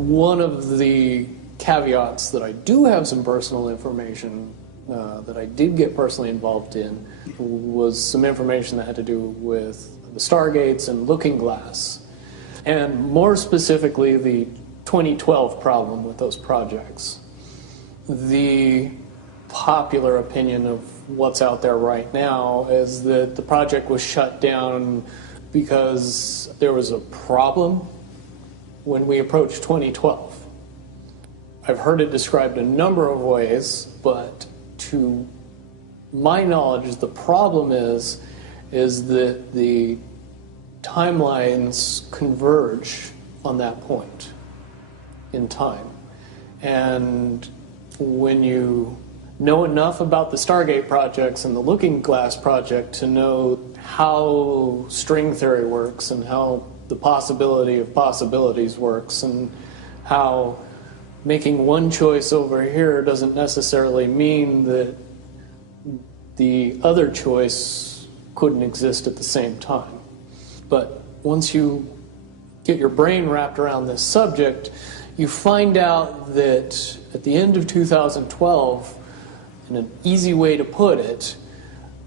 One of the caveats that I do have some personal information that I did get personally involved in was some information that had to do with the Stargates and Looking Glass, and more specifically the 2012 problem with those projects. The popular opinion of what's out there right now is that the project was shut down because there was a problem when we approached 2012. I've heard it described a number of ways, but to my knowledge, the problem is that the timelines converge on that point in time. And when you know enough about the Stargate projects and the Looking Glass project to know how string theory works and how the possibility of possibilities works and how making one choice over here doesn't necessarily mean that the other choice couldn't exist at the same time. But once you get your brain wrapped around this subject, you find out that at the end of 2012, in an easy way to put it,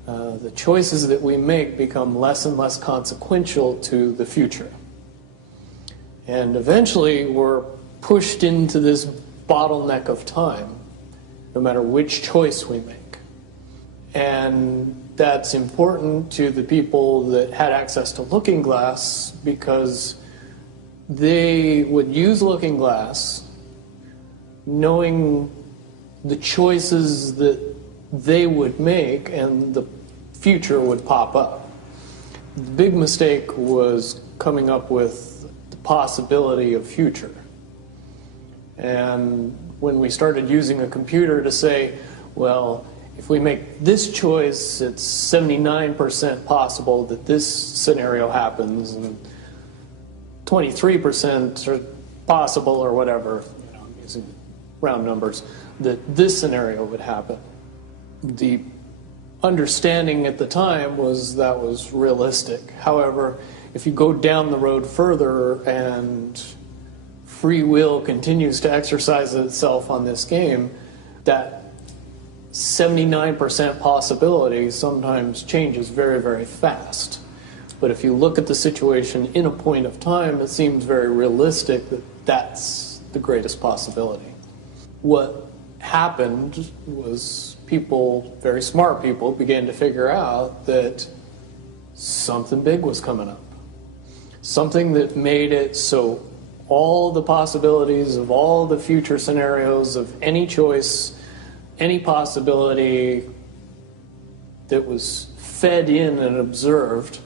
the choices that we make become less and less consequential to the future. And eventually we're pushed into this bottleneck of time, no matter which choice we make. And that's important to the people that had access to Looking Glass because they would use Looking Glass knowing the choices that they would make and the future would pop up. The big mistake was coming up with the possibility of future. And when we started using a computer to say, well, if we make this choice, it's 79% possible that this scenario happens, and 23% are possible, or whatever, I'm using round numbers, that this scenario would happen. The understanding at the time was that was realistic. However, if you go down the road further and free will continues to exercise itself on this game, that 79% possibility sometimes changes very, very fast. But if you look at the situation in a point of time, it seems very realistic that that's the greatest possibility. What happened was people, very smart people, began to figure out that something big was coming up. Something that made it so all the possibilities of all the future scenarios of any choice, any possibility that was fed in and observed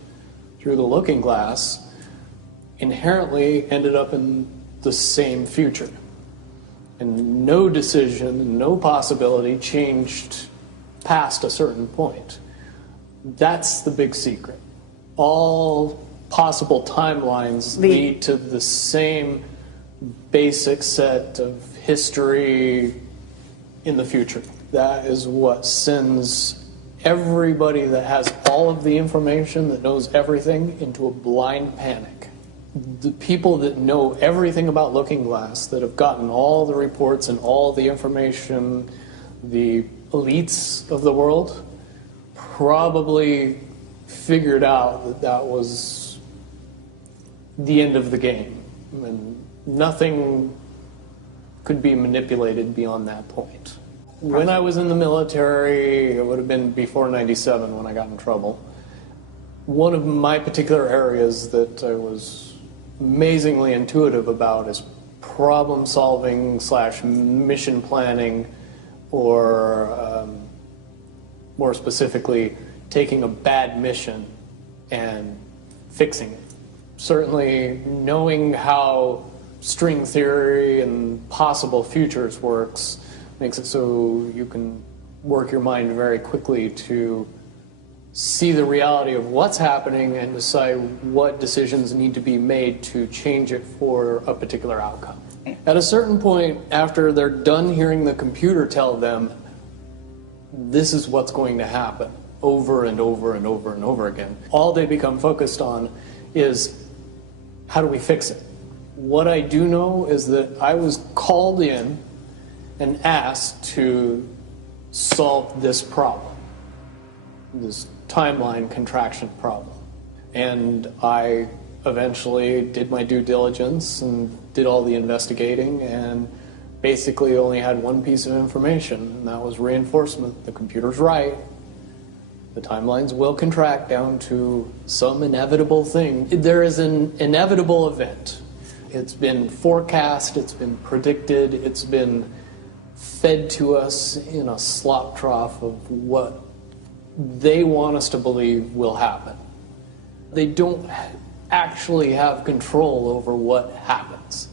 through the Looking Glass inherently ended up in the same future. And no decision, no possibility changed past a certain point. That's the big secret. All possible timelines lead to the same basic set of history in the future. That is what sends everybody that has all of the information, that knows everything, into a blind panic. The people that know everything about Looking Glass, that have gotten all the reports and all the information, the elites of the world, probably figured out that that was the end of the game. And nothing could be manipulated beyond that point. When I was in the military, it would have been before '97 when I got in trouble. One of my particular areas that I was amazingly intuitive about is problem solving / mission planning, or more specifically, taking a bad mission and fixing it. Certainly knowing how string theory and possible futures works makes it so you can work your mind very quickly to see the reality of what's happening and decide what decisions need to be made to change it for a particular outcome. At a certain point, after they're done hearing the computer tell them this is what's going to happen over and over and over and over again, all they become focused on is how do we fix it? What I do know is that I was called in and asked to solve this problem, this timeline contraction problem. And I eventually did my due diligence and did all the investigating and basically only had one piece of information, and that was reinforcement. The computer's right. The timelines will contract down to some inevitable thing. There is an inevitable event. It's been forecast, it's been predicted, it's been fed to us in a slop trough of what they want us to believe will happen. They don't actually have control over what happens.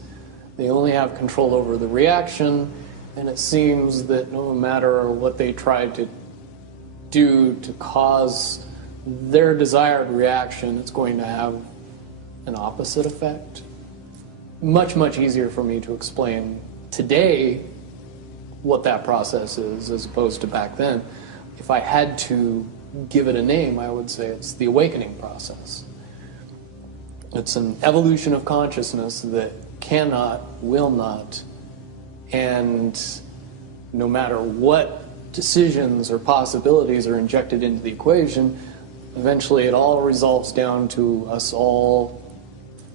They only have control over the reaction, and it seems that no matter what they try to do to cause their desired reaction, it's going to have an opposite effect. Much, much easier for me to explain today what that process is as opposed to back then. If I had to give it a name, I would say it's the awakening process. It's an evolution of consciousness that cannot, will not, and no matter what decisions or possibilities are injected into the equation, eventually it all resolves down to us all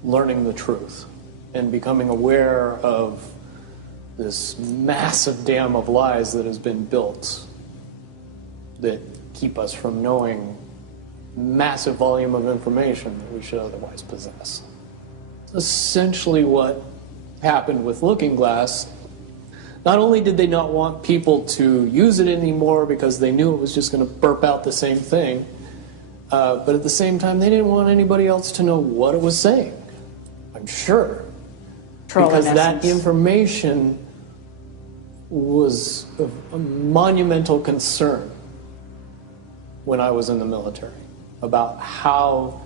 learning the truth and becoming aware of this massive dam of lies that has been built that keep us from knowing massive volume of information that we should otherwise possess. Essentially what happened with Looking Glass, not only did they not want people to use it anymore because they knew it was just going to burp out the same thing, but at the same time they didn't want anybody else to know what it was saying, I'm sure. Because that information was of a monumental concern when I was in the military about how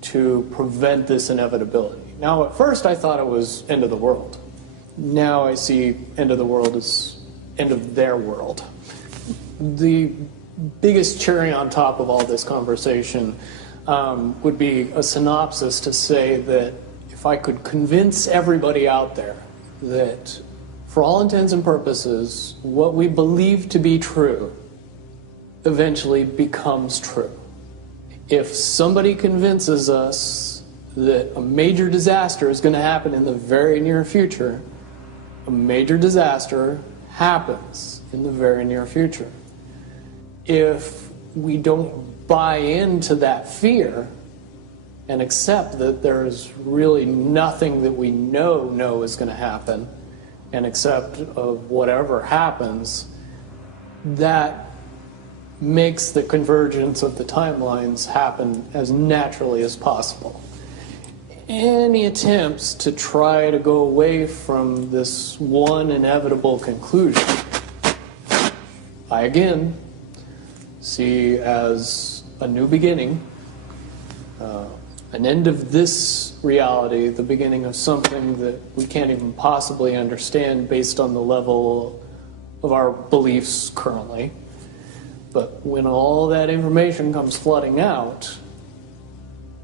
to prevent this inevitability. Now, at first I thought it was end of the world. Now I see end of the world as end of their world. The biggest cherry on top of all this conversation would be a synopsis to say that if I could convince everybody out there that for all intents and purposes, what we believe to be true eventually becomes true. If somebody convinces us that a major disaster is going to happen in the very near future, a major disaster happens in the very near future. If we don't buy into that fear and accept that there's really nothing that we know is going to happen, and accept of whatever happens, that makes the convergence of the timelines happen as naturally as possible. Any attempts to try to go away from this one inevitable conclusion, I again see as a new beginning, an end of this reality, the beginning of something that we can't even possibly understand based on the level of our beliefs currently. But when all that information comes flooding out,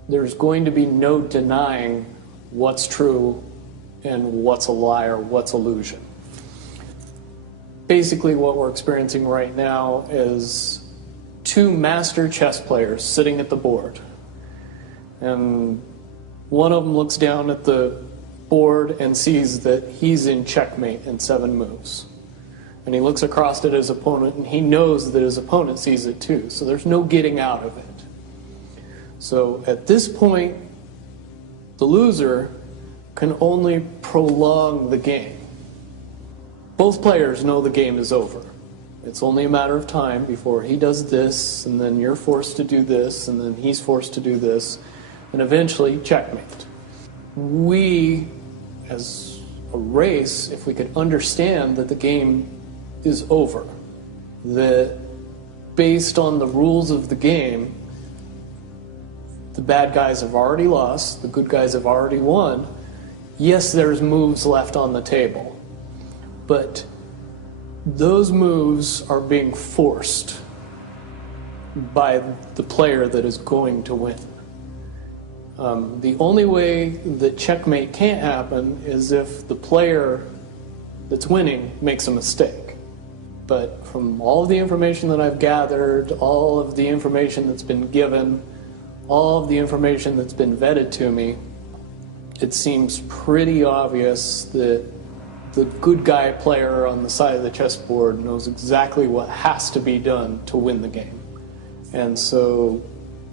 there's going to be no denying what's true and what's a lie or what's illusion. Basically what we're experiencing right now is two master chess players sitting at the board. And one of them looks down at the board and sees that he's in checkmate in 7 moves. And he looks across at his opponent and he knows that his opponent sees it too. So there's no getting out of it. So at this point, the loser can only prolong the game. Both players know the game is over. It's only a matter of time before he does this, and then you're forced to do this, and then he's forced to do this, and eventually checkmate. We, as a race, if we could understand that the game is over, that based on the rules of the game, the bad guys have already lost, the good guys have already won. Yes, there's moves left on the table, but those moves are being forced by the player that is going to win. The only way that checkmate can't happen is if the player that's winning makes a mistake. But from all of the information that I've gathered, all of the information that's been given, all of the information that's been vetted to me, it seems pretty obvious that the good guy player on the side of the chessboard knows exactly what has to be done to win the game. And so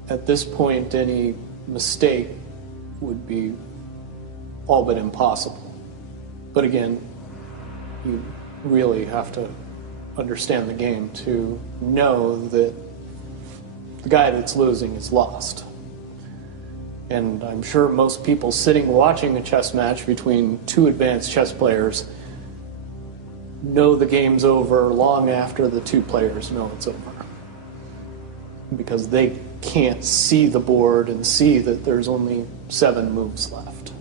at this point, any mistake would be all but impossible. But again, you really have to understand the game to know that the guy that's losing is lost. And I'm sure most people sitting watching a chess match between two advanced chess players know the game's over long after the two players know it's over, because they can't see the board and see that there's only 7 moves left.